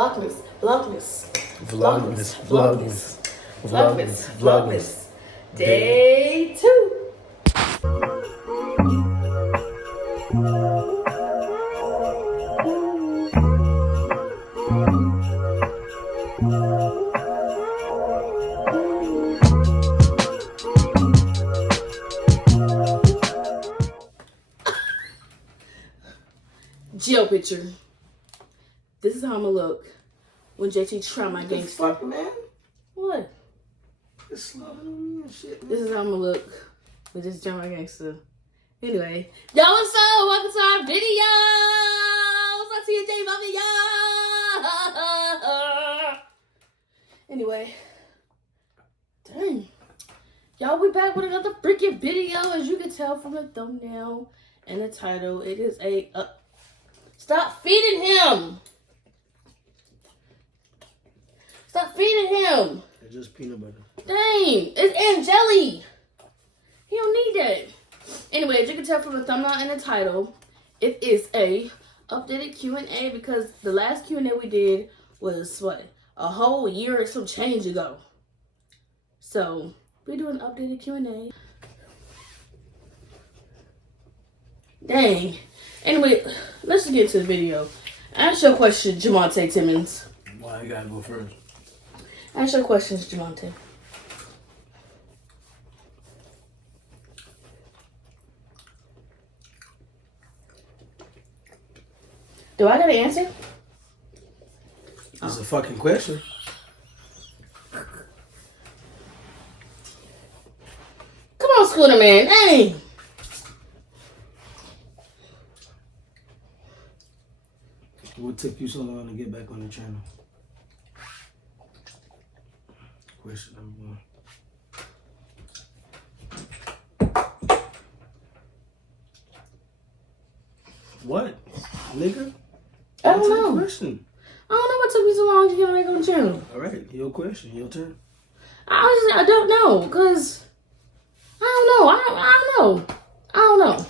Vlogmas, Vlogmas, Vlogmas, Vlogmas, Vlogmas, Vlogmas. Day 2. Geo picture. This is how I'm gonna look when JT try my gangster. Fuck, man. What? It's slobbing on me and shit, man. This is how I'm gonna look with this try my gangster. Anyway, y'all, what's up? Welcome to our video. What's up, TJ Bobby? Anyway, dang. Y'all, we back with another freaking video. As you can tell from the thumbnail and the title, it is a... Stop feeding him! Stop feeding him! It's just peanut butter. Dang! It's and jelly! He don't need that. Anyway, as you can tell from the thumbnail and the title, it is a updated Q&A because the last Q&A we did was, what, a whole year or some change ago. So, we're doing an updated Q&A. Dang. Anyway, let's just get into the video. Ask your question, Jermontae Timmons. Why I gotta go first? Ask your questions, Jermontae. Do I gotta answer? It's a fucking question. Come on, Scooter Man. Hey. What took you so long to get back on the channel? Question number 1. What? Nigga? I don't know. Question. I don't know what took me so long to get back on the channel. Alright, your question, your turn. I don't know, because I don't know. I don't know.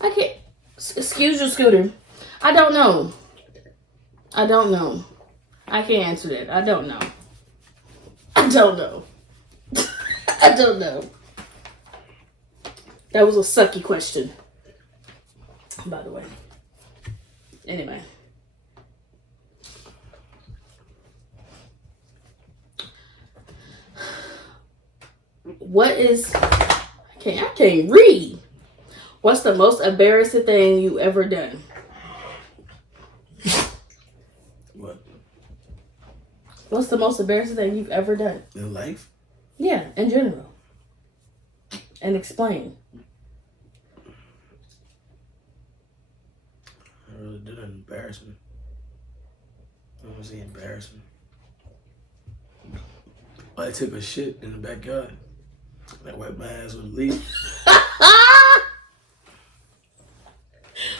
I can't. Excuse your Scooter. I don't know. I can't answer that. I don't know. I don't know. That was a sucky question, by the way. Anyway. What is... I can't read. What's the most embarrassing thing you ever done? What? What's the most embarrassing thing you've ever done? In life? Yeah, in general. And explain. I really did an embarrassment. I don't say embarrassment. I took a shit in the backyard. I wiped my ass with a leaf.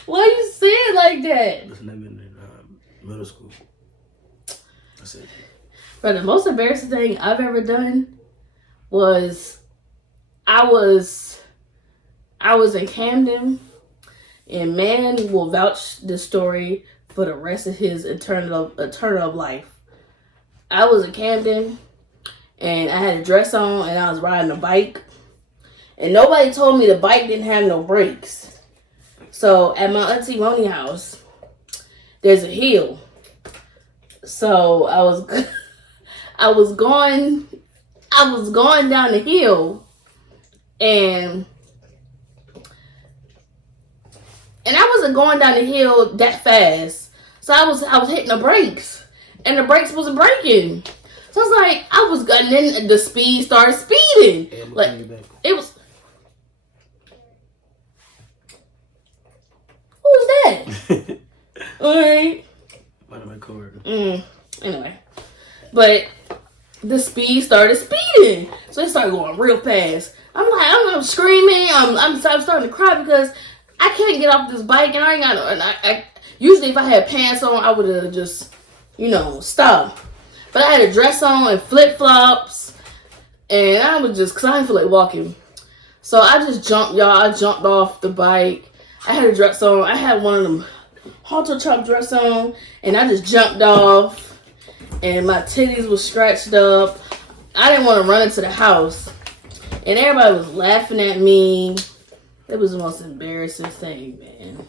Why you say it like that? Listen, I've been in middle school. That's it. But the most embarrassing thing I've ever done was I was in Camden, and man will vouch this story for the rest of his eternal of life. I was in Camden, and I had a dress on, and I was riding a bike, and nobody told me the bike didn't have no brakes. So at my auntie Moni's house, there's a hill. So I was going down the hill, and I wasn't going down the hill that fast. So I was hitting the brakes, and the brakes wasn't braking. So I was like, and then the speed started speeding. Yeah, like it was. Who's that? All right. One of my coworkers. Anyway, but the speed started speeding, so it started going real fast. I'm screaming. I'm starting to cry because I can't get off this bike, and I ain't got. I usually if I had pants on, I would have just, stopped. But I had a dress on and flip flops, and I was just, cause I didn't feel like walking, so I just jumped, y'all. I jumped off the bike. I had a dress on. I had one of them halter top dress on, and I just jumped off. and my titties was scratched up. I didn't want to run into the house, and everybody was laughing at me. It was the most embarrassing thing, man.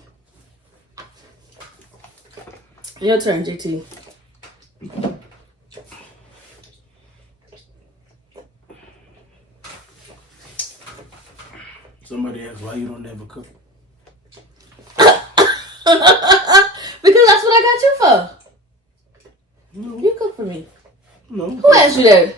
Your turn, JT. Somebody asked why you don't never cook. Because that's what I got you for. No. You cook for me. No. Who asked you that?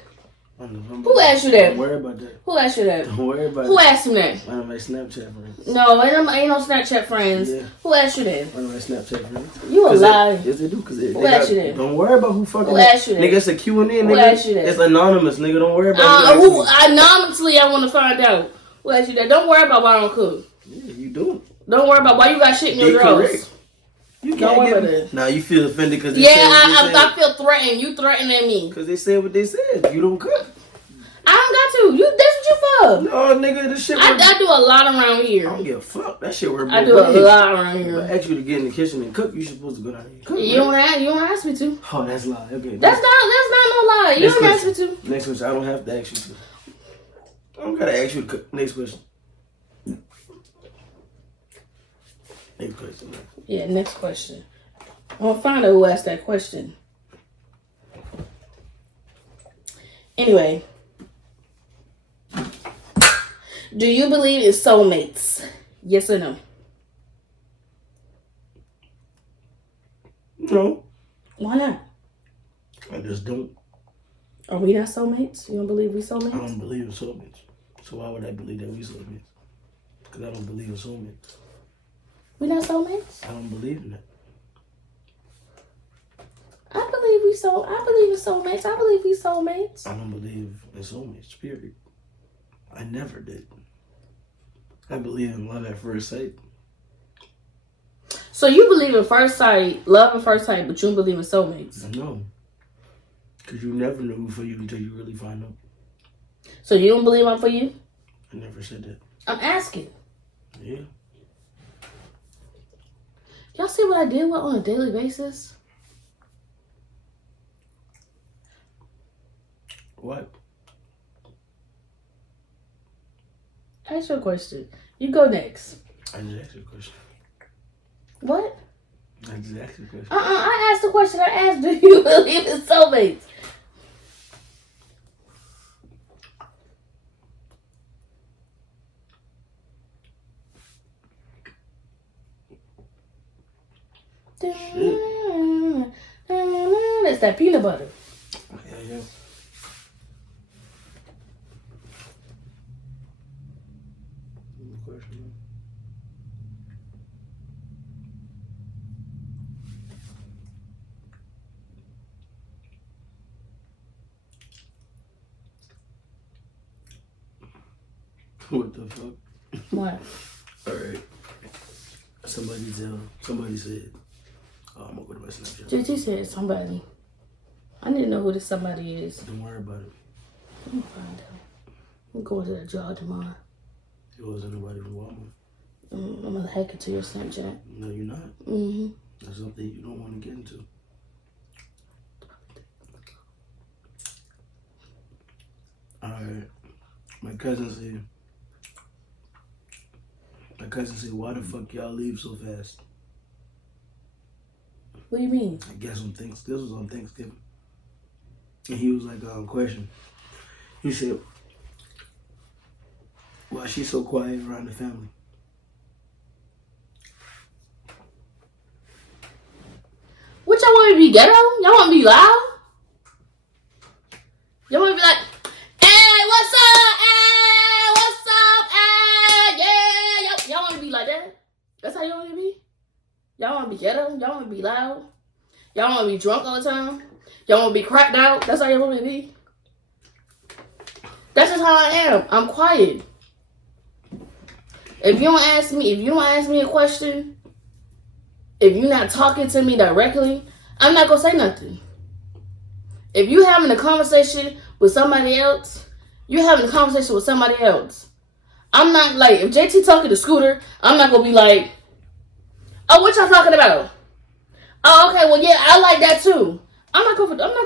Who asked you that? Don't worry about that. Who asked you that? Don't worry about Who it. asked you that? One of my Snapchat friends. No, ain't no Snapchat friends. Yeah. Who asked you that? One of my Snapchat friends. You a lie. Yes, they do. Cause Who asked you that? Don't worry about who fucking. Who asked you that? Nigga, it's a Q&A, nigga. Who asked you that? It's anonymous, nigga. Don't worry about who anonymously I want to find out. Who asked you that? Don't worry about why I don't cook. Yeah, you do. Don't worry about why you got shit in your drawers. You don't worry about that. Nah, you feel offended because I feel threatened. You threatening me. Because they said what they said. You don't cook. I don't got to. That's what you for. No, nigga, this shit. I do a lot around here. I don't give a fuck. That shit work. I do a lot around here. If I ask you to get in the kitchen and cook, you supposed to go down there and cook. You don't ask me to. Oh, that's a lie. Okay. That's not no lie. You don't ask me to. Next question. I don't have to ask you to. I don't gotta ask you to cook. Next question. Next question. Yeah, next question. I'm gonna find out who asked that question. Anyway, do you believe in soulmates? Yes or no? No. Why not? I just don't. Are we not soulmates? You don't believe we soulmates? I don't believe in soulmates. So why would I believe that we soulmates? Because I don't believe in soulmates. We not soulmates? I don't believe in that. I believe in soulmates. I believe we soulmates. I don't believe in soulmates, period. I never did. I believe in love at first sight. So you believe in first sight, love at first sight, but you don't believe in soulmates? No. Because you never know who for you until you really find out. So you don't believe I'm for you? I never said that. I'm asking. Yeah. Y'all see what I deal with on a daily basis? What? Ask your question. You go next. I just asked you a question. What? I just asked you a question. I asked the question. I asked, do you believe in soulmates? It's that peanut butter. Yeah. Question. What the fuck? What? Alright. Somebody said, I'm gonna go to my Snapchat. JT said somebody. I need to know who this somebody is. Don't worry about it. I'm gonna find out. I'm going to the job tomorrow. It wasn't nobody from Walmart. I'm gonna hack it to your Snapchat. No, you're not. Mm-hmm. That's something you don't want to get into. Alright. My cousin said, why the fuck y'all leave so fast? What do you mean? I guess this was on Thanksgiving. And he was like, question. He said, why she so quiet around the family? What y'all want me to be ghetto? Y'all want me to be loud? Y'all want me to be like, hey, what's up? Hey, what's up? Hey, yeah. Y'all want me to be like that? That's how y'all want me to be? Y'all want to be ghetto? Y'all want me to be loud? Y'all want to be drunk all the time? Y'all want to be cracked out? That's how y'all want me to be? That's just how I am. I'm quiet. If you don't ask me a question, if you're not talking to me directly, I'm not going to say nothing. If you having a conversation with somebody else, you're having a conversation with somebody else. I'm not like, if JT talking to Scooter, I'm not going to be like, oh, what y'all talking about? Oh, okay, well, yeah, I like that too. I'm not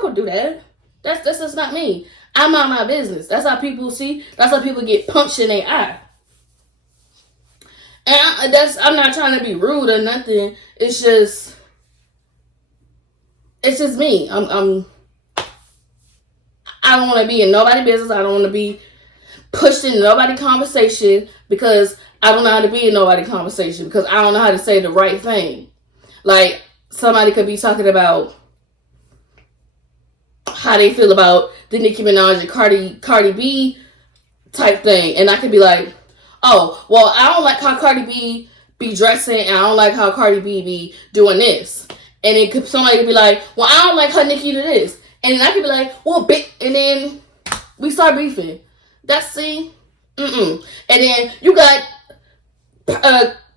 gonna do that. That's just not me. I mind my business. That's how people see. That's how people get punched in their eye. And I'm not trying to be rude or nothing. It's just me. I don't want to be in nobody's business. I don't want to be pushed into nobody's conversation because I don't know how to be in nobody's conversation because I don't know how to say the right thing. Like, somebody could be talking about how they feel about the Nicki Minaj and Cardi B type thing. And I could be like, oh, well, I don't like how Cardi B be dressing and I don't like how Cardi B be doing this. And then somebody could be like, well, I don't like how Nicki do this. And then I could be like, well, and then we start beefing. That's see? And then you got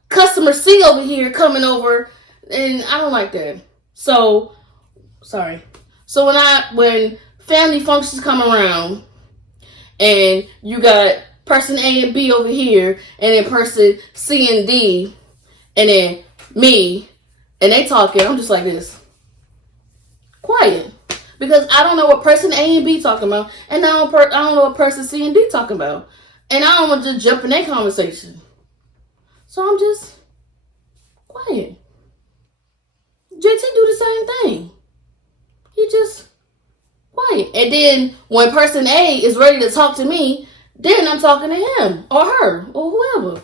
customer C over here coming over, and I don't like that. So, sorry. So when family functions come around, and you got person A and B over here, and then person C and D, and then me, and they talking, I'm just like this. Quiet. Because I don't know what person A and B talking about, and I don't know what person C and D talking about. And I don't want to jump in that conversation. So I'm just quiet. JT do the same thing. He just quiet. And then when person A is ready to talk to me, then I'm talking to him or her or whoever.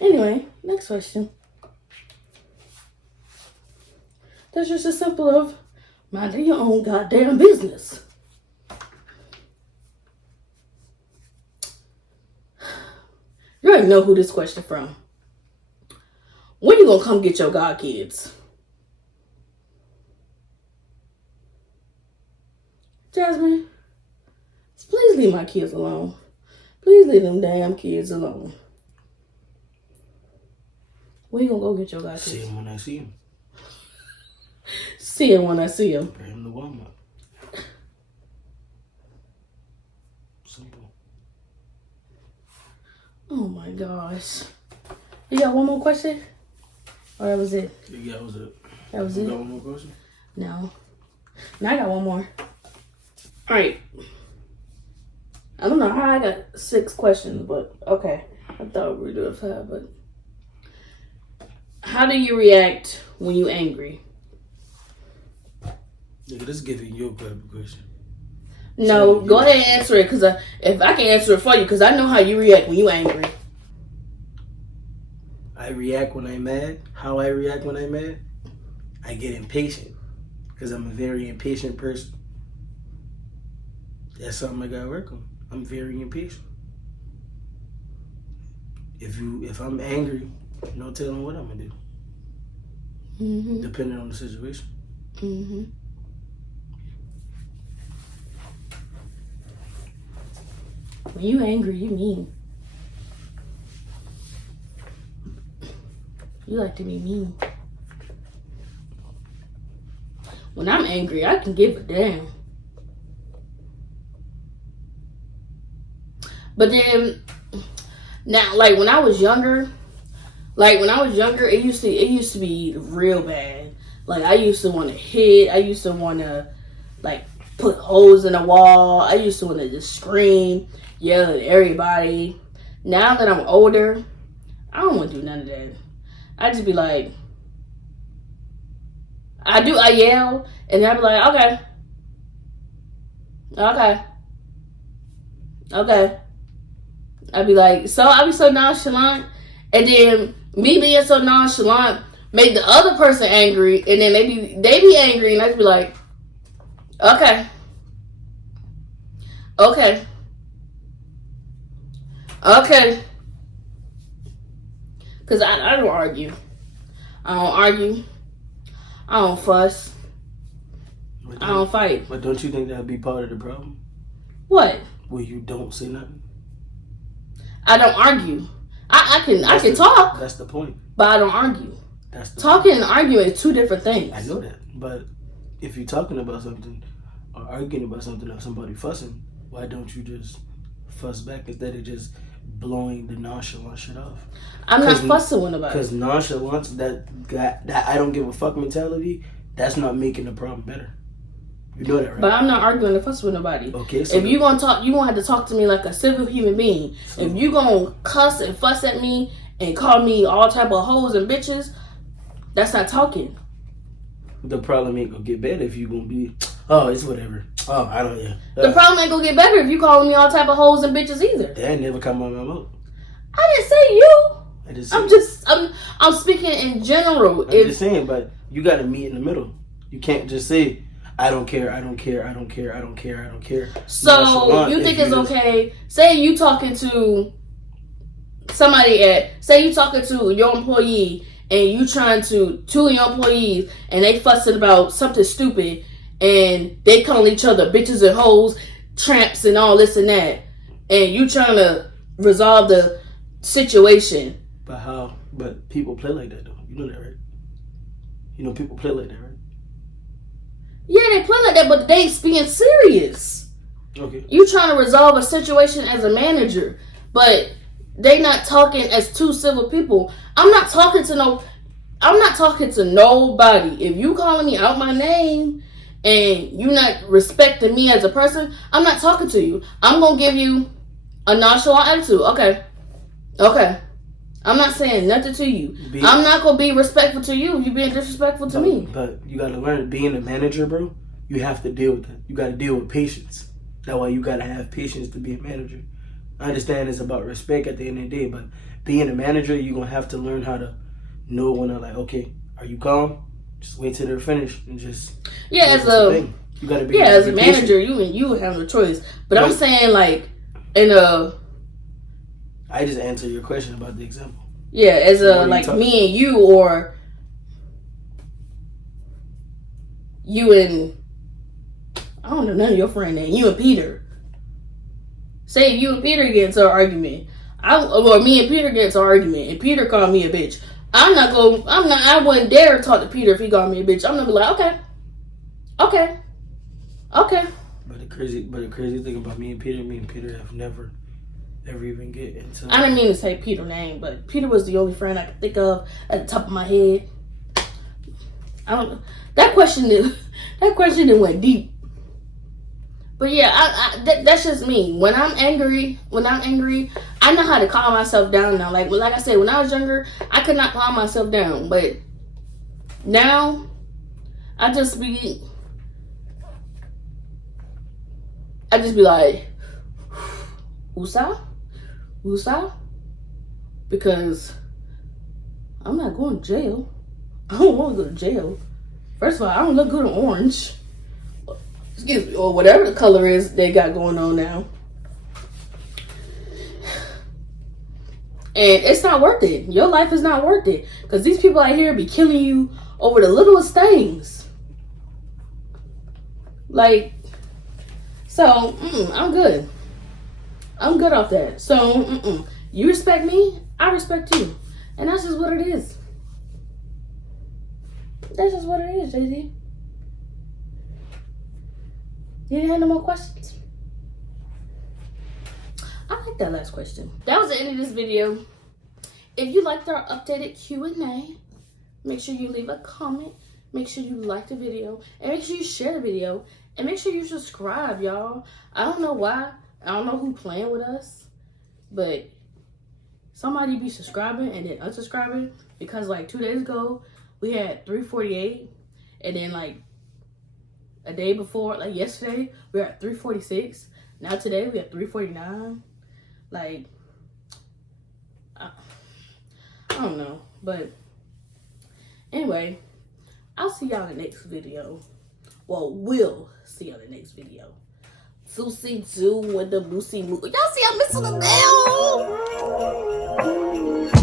Anyway, next question. That's just as simple of minding your own goddamn business. You already know who this question from. When you gonna come get your god kids? Jasmine, please leave my kids alone. Please leave them damn kids alone. When you gonna go get your god kids? See him when I see him. See him when I see him. Bring him to Walmart. Simple. Oh my gosh. You got one more question? Or that was it? Yeah, that was it. That was it? You got one more question? No. No, I got one more. Alright. I don't know how I got 6 questions, but okay. I thought we were doing 5, but how do you react when you're angry? Nigga, this is giving you a better question. No, go ahead and answer it, because if I can answer it for you, because I know how you react when you're angry. I react when I'm mad. How I react when I'm mad? I get impatient, because I'm a very impatient person. That's something I gotta work on. I'm very impatient. If I'm angry, no telling what I'm gonna do. Mm-hmm. Depending on the situation. Mm-hmm. When you angry, you mean. You like to be mean. When I'm angry, I can give a damn. But then, now, like when I was younger, it used to be real bad. Like I used to want to hit. I used to want to, like, put holes in the wall. I used to want to just scream, yell at everybody. Now that I'm older, I don't want to do none of that. I just be like, I yell, and I be like, okay. I'd be like, I'd be so nonchalant, and then me being so nonchalant make the other person angry, and then they be angry, and I'd be like, okay. Because I don't argue. I don't fuss. I don't fight. But don't you think that'd be part of the problem? What? Where you don't say nothing? I don't argue. I can talk. That's the point. But I don't argue. Talking and arguing is 2 different things. I know that. But if you're talking about something or arguing about something or somebody fussing, why don't you just fuss back instead of just blowing the nonchalant shit off. I'm not fussing with nobody. Because nonchalance, that I don't give a fuck mentality, that's not making the problem better. You know that, right? But I'm not arguing and fussing with nobody. Okay. So if you gonna talk, you gonna have to talk to me like a civil human being. So, if you gonna cuss and fuss at me and call me all type of hoes and bitches, that's not talking. The problem ain't gonna get better if you gonna be, oh, it's whatever. Oh, I don't, yeah. The problem ain't gonna get better if you calling me all type of hoes and bitches either. That never come on my mouth. I didn't say you. I just I'm speaking in general. I'm just saying, but you gotta meet in the middle. You can't just say, I don't care, I don't care, I don't care, I don't care, I don't care. So you think it's okay? Say you talking to somebody say you talking to your employee and you trying to two of your employees and they fussing about something stupid and they calling each other bitches and hoes, tramps and all this and that, and you trying to resolve the situation. But how? But people play like that though. You know that, right? You know people play like that, right? Yeah, they play like that, but they ain't being serious. Okay. You trying to resolve a situation as a manager, but they not talking as two civil people. I'm not talking to nobody. If you calling me out my name and you not respecting me as a person, I'm not talking to you. I'm gonna give you a nonchalant attitude. Okay. I'm not saying nothing to you. I'm not gonna be respectful to you if you being disrespectful to me. But you gotta learn, being a manager, bro, you have to deal with that. You gotta deal with patience. That's why you gotta have patience to be a manager. I understand it's about respect at the end of the day, but being a manager, you're gonna have to learn how to know when they're like, okay, are you calm? Just wait till they're finished and just you gotta be as a manager, you have no choice. But I'm saying like I just answered your question about the example. Yeah, as like me and you, or you and I don't know none of your friend name. You and Peter. Say you and Peter get into an argument. Me and Peter get into an argument, and Peter called me a bitch. I wouldn't dare talk to Peter if he called me a bitch. I'm gonna be like, okay. But the crazy thing about me and Peter have never ever even get into. I didn't mean to say Peter's name, but Peter was the only friend I could think of at the top of my head. I don't know. That question went deep. But yeah, that's just me. When I'm angry, I know how to calm myself down now. Like I said, when I was younger, I could not calm myself down. But now, I just be like, Woosah? Because I'm not going to jail. I don't want to go to jail. First of all, I don't look good in orange. Excuse me, or whatever the color is they got going on now. And it's not worth it. Your life is not worth it. Because these people out here be killing you over the littlest things. Like, so, I'm good. I'm good off that. So, you respect me, I respect you. And that's just what it is. That's just what it is, Jay-Z. You didn't have no more questions? I like that last question. That was the end of this video. If you liked our updated Q&A, make sure you leave a comment. Make sure you like the video. And make sure you share the video. And make sure you subscribe, y'all. I don't know why. I don't know who playing with us. But somebody be subscribing and then unsubscribing. Because like 2 days ago, we had 348. And then like a day before, like yesterday, we were at 346. Now today, we at 349. Like, I don't know. But anyway, I'll see y'all in the next video. Well, we'll see y'all in the next video. Susie do with the Lucy move. Y'all see I'm missing the nail.